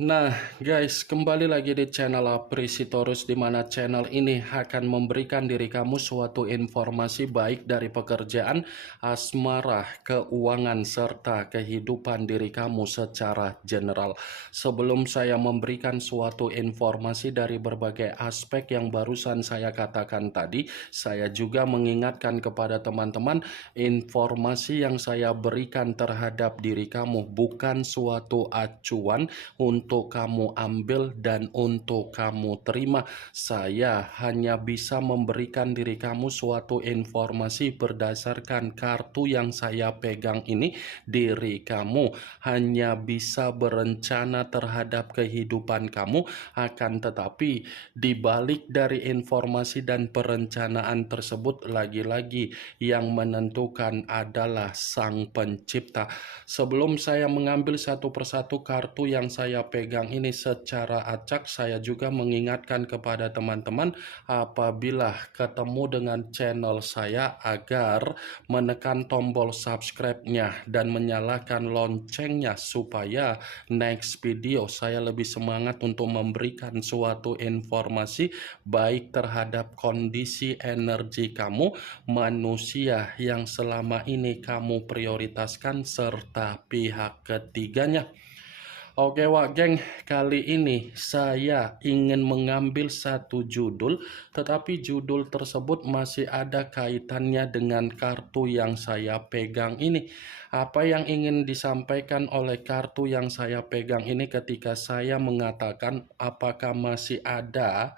Nah, guys, kembali lagi di channel Aprisitorus, di mana channel ini akan memberikan diri kamu suatu informasi baik dari pekerjaan, asmara, keuangan, serta kehidupan diri kamu secara general. Sebelum saya memberikan suatu informasi dari berbagai aspek yang barusan saya katakan tadi, saya juga mengingatkan kepada teman-teman, informasi yang saya berikan terhadap diri kamu bukan suatu acuan untuk kamu ambil dan untuk kamu terima. Saya hanya bisa memberikan diri kamu suatu informasi berdasarkan kartu yang saya pegang ini. Diri kamu hanya bisa berencana terhadap kehidupan kamu, akan tetapi di balik dari informasi dan perencanaan tersebut, lagi-lagi yang menentukan adalah Sang Pencipta. Sebelum saya mengambil satu persatu kartu yang saya pegang ini secara acak, saya juga mengingatkan kepada teman-teman apabila ketemu dengan channel saya agar menekan tombol subscribe-nya dan menyalakan loncengnya supaya next video saya lebih semangat untuk memberikan suatu informasi baik terhadap kondisi energi kamu, manusia yang selama ini kamu prioritaskan, serta pihak ketiganya. Oke Wak Geng, kali ini saya ingin mengambil satu judul, tetapi judul tersebut masih ada kaitannya dengan kartu yang saya pegang ini. Apa yang ingin disampaikan oleh kartu yang saya pegang ini ketika saya mengatakan apakah masih ada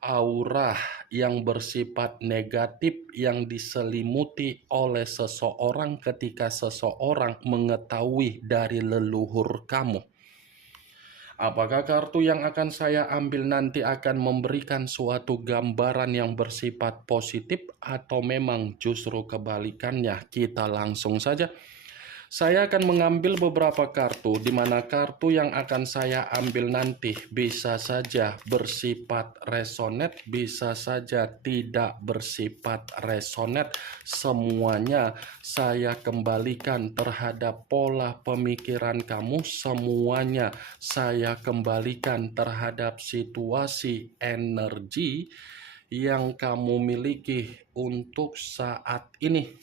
aura yang bersifat negatif yang diselimuti oleh seseorang ketika seseorang mengetahui dari leluhur kamu. Apakah kartu yang akan saya ambil nanti akan memberikan suatu gambaran yang bersifat positif atau memang justru kebalikannya? Kita langsung saja. Saya akan mengambil beberapa kartu, di mana kartu yang akan saya ambil nanti bisa saja bersifat resonate, bisa saja tidak bersifat resonate. Semuanya saya kembalikan terhadap pola pemikiran kamu, semuanya saya kembalikan terhadap situasi energi yang kamu miliki untuk saat ini.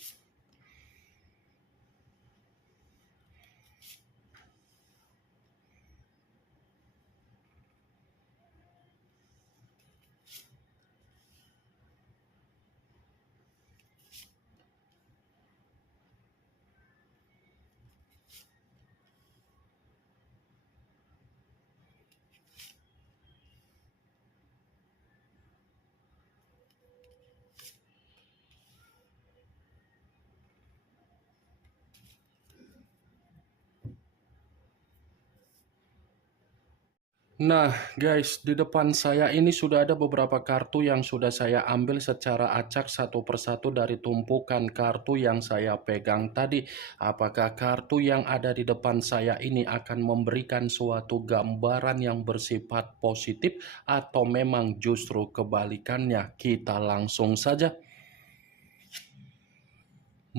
Nah guys, di depan saya ini sudah ada beberapa kartu yang sudah saya ambil secara acak satu persatu dari tumpukan kartu yang saya pegang tadi. Apakah kartu yang ada di depan saya ini akan memberikan suatu gambaran yang bersifat positif atau memang justru kebalikannya? Kita langsung saja.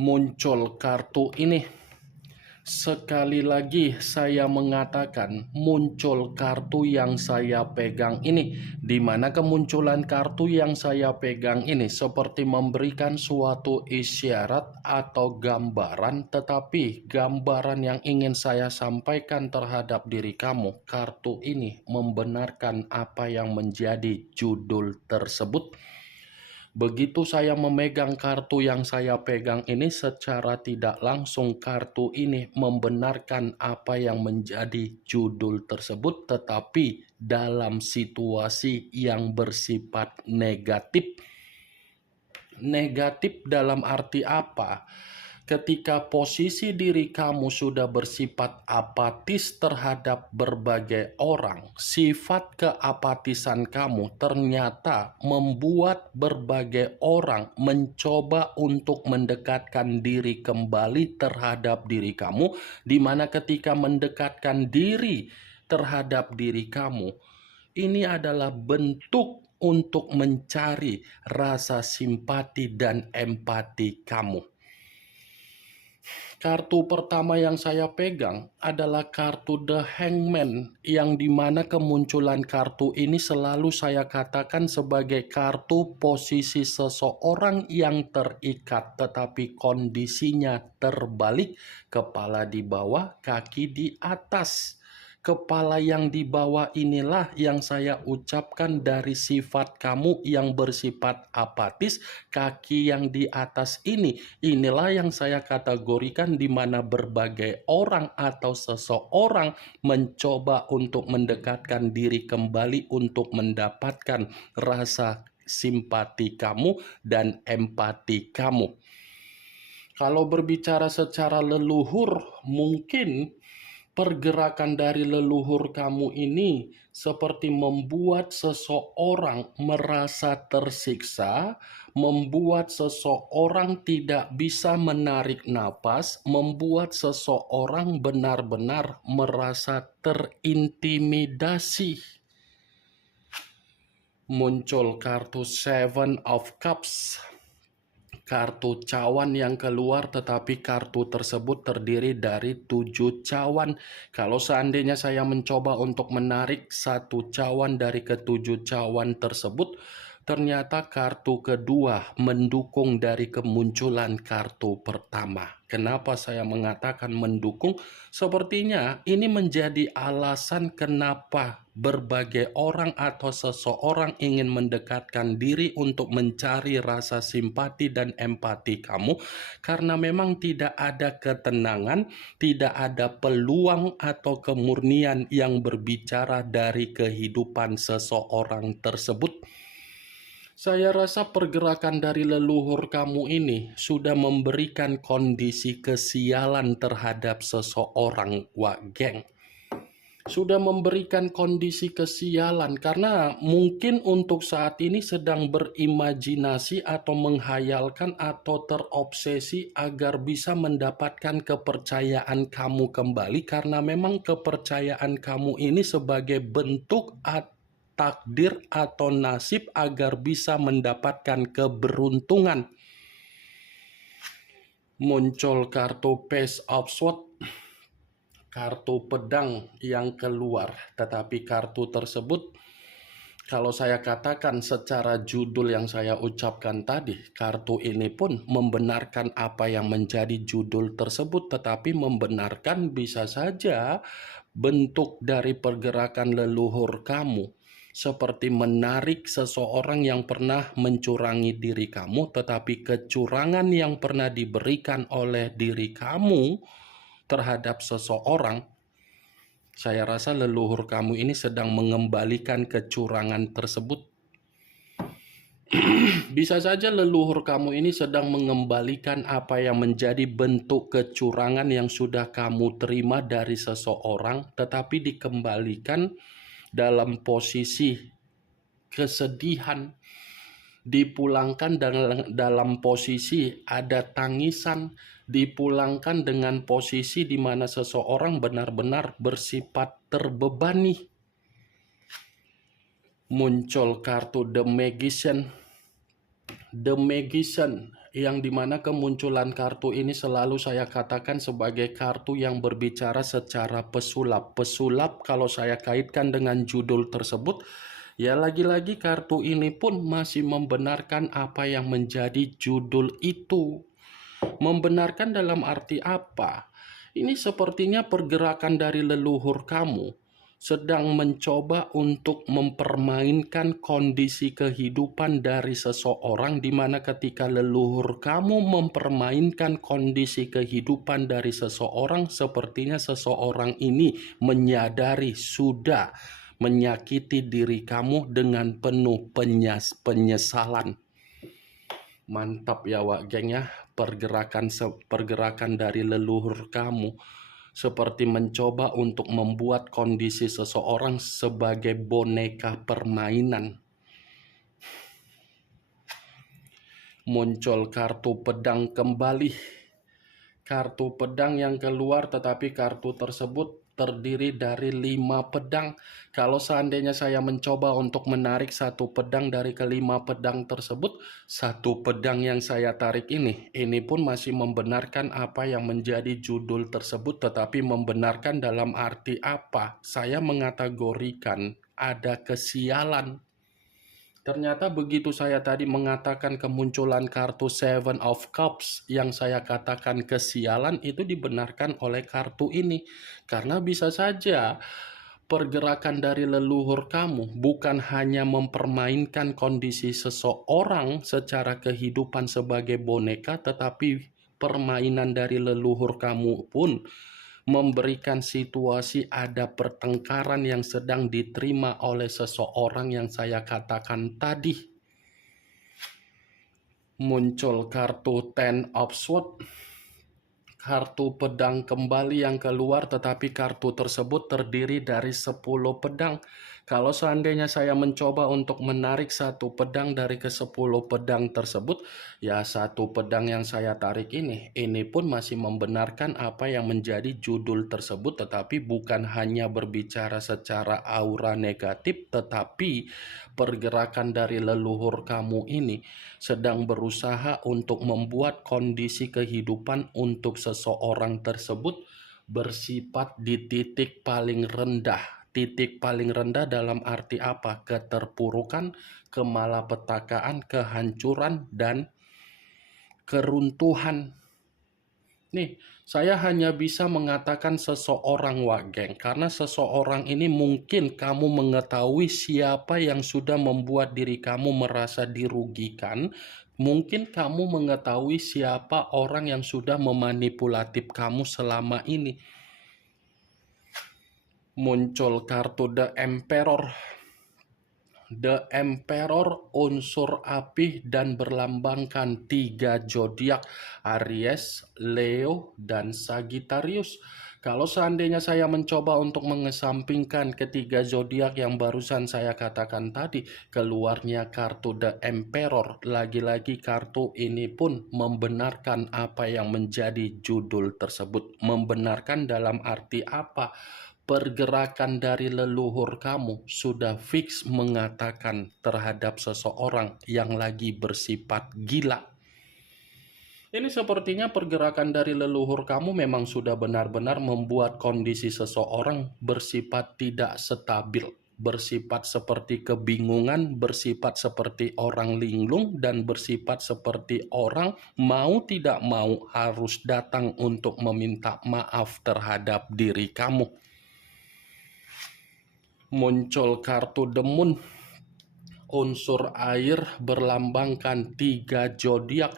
Muncul kartu ini. Sekali lagi saya mengatakan muncul kartu yang saya pegang ini, di mana kemunculan kartu yang saya pegang ini seperti memberikan suatu isyarat atau gambaran, tetapi gambaran yang ingin saya sampaikan terhadap diri kamu, kartu ini membenarkan apa yang menjadi judul tersebut. Begitu saya memegang kartu yang saya pegang ini, secara tidak langsung kartu ini membenarkan apa yang menjadi judul tersebut, tetapi dalam situasi yang bersifat negatif. Negatif dalam arti apa? Ketika posisi diri kamu sudah bersifat apatis terhadap berbagai orang, sifat keapatisan kamu ternyata membuat berbagai orang mencoba untuk mendekatkan diri kembali terhadap diri kamu, di mana ketika mendekatkan diri terhadap diri kamu, ini adalah bentuk untuk mencari rasa simpati dan empati kamu. Kartu pertama yang saya pegang adalah kartu The Hangman, yang dimana kemunculan kartu ini selalu saya katakan sebagai kartu posisi seseorang yang terikat, tetapi kondisinya terbalik, kepala di bawah, kaki di atas. Kepala yang di bawah inilah yang saya ucapkan dari sifat kamu yang bersifat apatis. Kaki yang di atas inilah yang saya kategorikan di mana berbagai orang atau seseorang mencoba untuk mendekatkan diri kembali untuk mendapatkan rasa simpati kamu dan empati kamu. Kalau berbicara secara leluhur, mungkin pergerakan dari leluhur kamu ini seperti membuat seseorang merasa tersiksa, membuat seseorang tidak bisa menarik napas, membuat seseorang benar-benar merasa terintimidasi. Muncul kartu Seven of Cups, kartu cawan yang keluar, tetapi kartu tersebut terdiri dari 7 cawan. Kalau seandainya saya mencoba untuk menarik satu cawan dari ketujuh cawan tersebut, ternyata kartu kedua mendukung dari kemunculan kartu pertama. Kenapa saya mengatakan mendukung? Sepertinya ini menjadi alasan kenapa berbagai orang atau seseorang ingin mendekatkan diri untuk mencari rasa simpati dan empati kamu, karena memang tidak ada ketenangan, tidak ada peluang atau kemurnian yang berbicara dari kehidupan seseorang tersebut. Saya rasa pergerakan dari leluhur kamu ini sudah memberikan kondisi kesialan terhadap seseorang, Wak Geng. Sudah memberikan kondisi kesialan karena mungkin untuk saat ini sedang berimajinasi atau menghayalkan atau terobsesi agar bisa mendapatkan kepercayaan kamu kembali, karena memang kepercayaan kamu ini sebagai bentuk takdir atau nasib agar bisa mendapatkan keberuntungan. Muncul kartu Page of Swords, kartu pedang yang keluar, tetapi kartu tersebut, kalau saya katakan secara judul yang saya ucapkan tadi, kartu ini pun membenarkan apa yang menjadi judul tersebut, tetapi membenarkan bisa saja bentuk dari pergerakan leluhur kamu seperti menarik seseorang yang pernah mencurangi diri kamu, tetapi kecurangan yang pernah diberikan oleh diri kamu terhadap seseorang, saya rasa leluhur kamu ini sedang mengembalikan kecurangan tersebut. Bisa saja leluhur kamu ini sedang mengembalikan apa yang menjadi bentuk kecurangan yang sudah kamu terima dari seseorang, tetapi dikembalikan dalam posisi kesedihan, dipulangkan dalam posisi ada tangisan, dipulangkan dengan posisi di mana seseorang benar-benar bersifat terbebani. Muncul kartu The Magician. The Magician, yang dimana kemunculan kartu ini selalu saya katakan sebagai kartu yang berbicara secara pesulap. Pesulap kalau saya kaitkan dengan judul tersebut, ya lagi-lagi kartu ini pun masih membenarkan apa yang menjadi judul itu. Membenarkan dalam arti apa? Ini sepertinya pergerakan dari leluhur kamu sedang mencoba untuk mempermainkan kondisi kehidupan dari seseorang, di mana ketika leluhur kamu mempermainkan kondisi kehidupan dari seseorang, sepertinya seseorang ini menyadari sudah menyakiti diri kamu dengan penuh penyesalan. Mantap ya Wak Geng ya, pergerakan dari leluhur kamu seperti mencoba untuk membuat kondisi seseorang sebagai boneka permainan. Muncul kartu pedang kembali. kartu pedang yang keluar, tetapi kartu tersebut terdiri dari 5 pedang. Kalau seandainya saya mencoba untuk menarik satu pedang dari kelima pedang tersebut, satu pedang yang saya tarik ini pun masih membenarkan apa yang menjadi judul tersebut, tetapi membenarkan dalam arti apa? Saya mengategorikan ada kesialan. Ternyata begitu saya tadi mengatakan kemunculan kartu Seven of Cups yang saya katakan kesialan, itu dibenarkan oleh kartu ini. Karena bisa saja pergerakan dari leluhur kamu bukan hanya mempermainkan kondisi seseorang secara kehidupan sebagai boneka, tetapi permainan dari leluhur kamu pun memberikan situasi ada pertengkaran yang sedang diterima oleh seseorang yang saya katakan tadi. Muncul kartu Ten of Swords, kartu pedang kembali yang keluar, tetapi kartu tersebut terdiri dari 10 pedang. Kalau seandainya saya mencoba untuk menarik satu pedang dari ke-10 pedang tersebut, ya satu pedang yang saya tarik ini pun masih membenarkan apa yang menjadi judul tersebut, tetapi bukan hanya berbicara secara aura negatif, tetapi pergerakan dari leluhur kamu ini sedang berusaha untuk membuat kondisi kehidupan untuk seseorang tersebut bersifat di titik paling rendah. Titik paling rendah dalam arti apa? Keterpurukan, kemalapetakaan, kehancuran, dan keruntuhan. Nih, saya hanya bisa mengatakan seseorang, Wageng, karena seseorang ini mungkin kamu mengetahui siapa yang sudah membuat diri kamu merasa dirugikan. Mungkin kamu mengetahui siapa orang yang sudah memanipulatif kamu selama ini. Muncul kartu The Emperor. The Emperor unsur api dan berlambangkan 3 zodiak, Aries, Leo, dan Sagittarius. Kalau seandainya saya mencoba untuk mengesampingkan ketiga zodiak yang barusan saya katakan tadi, keluarnya kartu The Emperor. Lagi-lagi kartu ini pun membenarkan apa yang menjadi judul tersebut. Membenarkan dalam arti apa? Pergerakan dari leluhur kamu sudah fix mengatakan terhadap seseorang yang lagi bersifat gila. Ini sepertinya pergerakan dari leluhur kamu memang sudah benar-benar membuat kondisi seseorang bersifat tidak stabil, bersifat seperti kebingungan, bersifat seperti orang linglung, dan bersifat seperti orang mau tidak mau harus datang untuk meminta maaf terhadap diri kamu. Muncul kartu The Moon, unsur air berlambangkan 3 zodiak,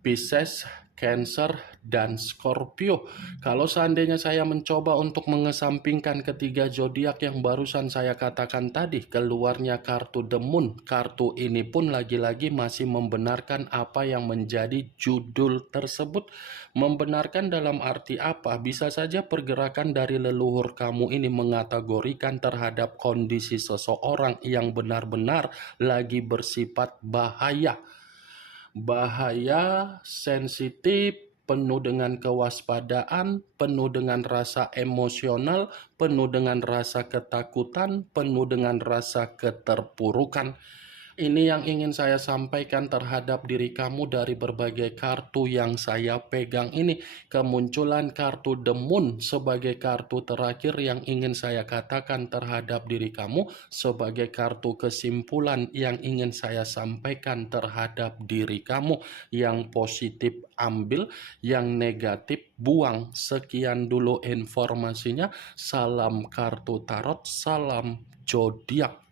Pisces, Cancer, dan Scorpio. Kalau seandainya saya mencoba untuk mengesampingkan ketiga zodiak yang barusan saya katakan tadi, keluarnya kartu The Moon. Kartu ini pun lagi-lagi masih membenarkan apa yang menjadi judul tersebut. Membenarkan dalam arti apa? Bisa saja pergerakan dari leluhur kamu ini mengategorikan terhadap kondisi seseorang yang benar-benar lagi bersifat bahaya. Bahaya, sensitif, penuh dengan kewaspadaan, penuh dengan rasa emosional, penuh dengan rasa ketakutan, penuh dengan rasa keterpurukan. Ini yang ingin saya sampaikan terhadap diri kamu dari berbagai kartu yang saya pegang ini. Kemunculan kartu The Moon sebagai kartu terakhir yang ingin saya katakan terhadap diri kamu, sebagai kartu kesimpulan yang ingin saya sampaikan terhadap diri kamu. Yang positif ambil, yang negatif buang. Sekian dulu informasinya. Salam kartu tarot, salam zodiak.